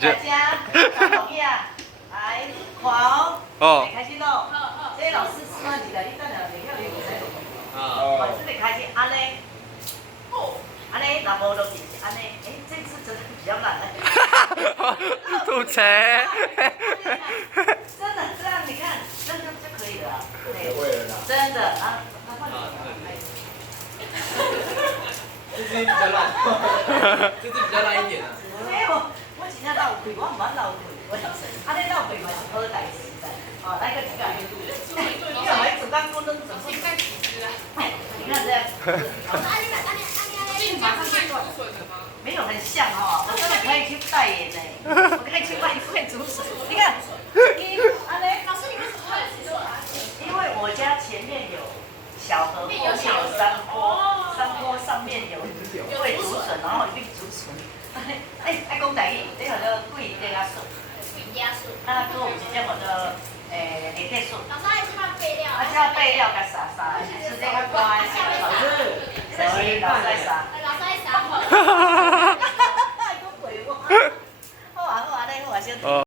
大家同意啊？来，看哦，开始咯。这老师示范一下，你等下袂晓你唔使录。哦，准备开始，安尼。安尼，若无就是安尼。这次真的比较难的。吐槽。真的，这样你看，这样就可以了啊。学会了啦。真的啊，那换你了。这支比较烂，这支比较烂一点啊。没有，我真正漏气，我唔捌漏气，安尼漏气嘛是好代志噻。哦，来个这个，你有没主刚功能怎么？你看这样。马上去竹笋了吗？没有很像哦，我真的可以去代言呢。我可以去卖竹笋。你看，安尼。老师，你为什么会竹笋？因为我家前面有小河，后面有山坡，山坡上面有桂竹笋，然后绿竹笋。爱讲台语，这叫做桂地啊笋。桂地啊笋。啊，佮有一种叫做莲叶笋。老师，还是要备料。啊，这备料甲沙沙，吃这个乖，老师，这是老师沙。